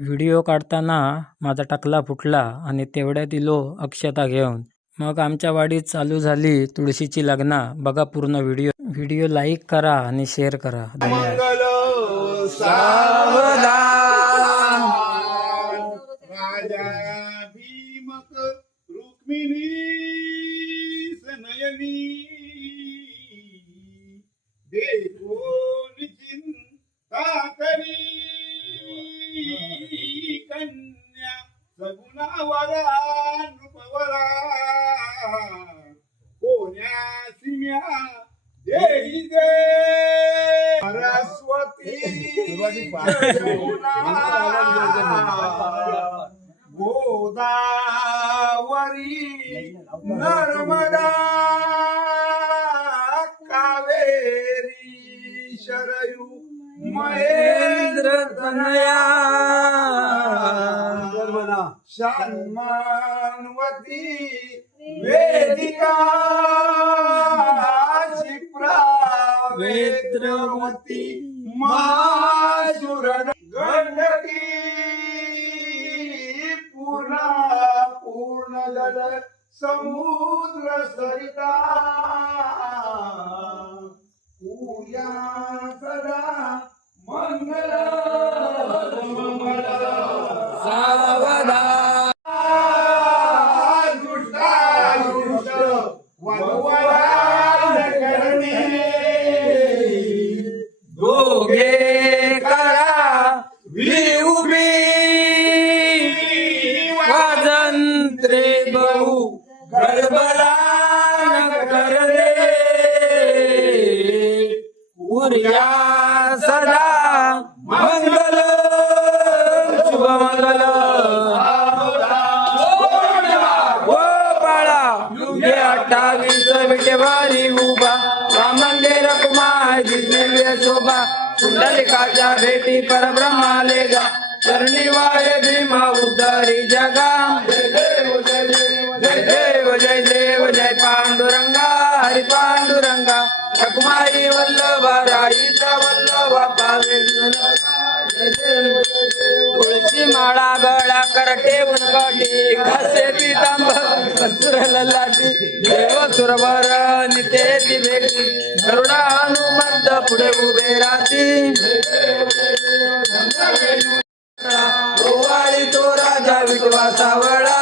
Video काढताना माझा टकला फुटला आणि तेवढ्यात दिलो अक्षता घेऊन. मग आमच्या वाडीत चालू झाली तुळशीची लग्ना. बघा पूर्ण व्हिडिओ लाईक करा आणि शेअर करा. धन्यवाद. राजा भीमक रुक्मिणी सनयनी देखून चिंता करी कन्या सगुणावरा नृपवरा कोण्या सिम्या देई गे सरस्वती गोदावरी नर्मदा कावेरी शरयू महेंद्र तनया शान्मानवती वेदिका क्षिप्रा वेत्रवती मासुरन गंडकी पूर्ण जल समुद्र सरिता पूजा सदा मंगल सावधान दुष्ट वधवरान करणे दोघे करा विउबी वाजंत्रे बहु गडबडान करणे उर्या सदा मंगल शुभ मंगल गोपाळा युगे 28 विटेवारी उभा रामंदिर कुमार दिव्य शोभा कुंडलिकाच्या भेटी परब्रह्माले गा चरणी वाळे भीमा उद्धरी जगा जय देव जय देव जय देव जय देव जय पांडुरंगा हरी पांडुरंगा रखुमाई वल्लभा राईचा वल्लभा पावे तुळशी माळा गळा कर ठेवून काठी घासे पितांबर कस्तुर ललाटी देव सुरवर नितेती भेटी गरुडा हनुमंत पुढे उभे राहती गोवाळी तो राजा विठवा सावळा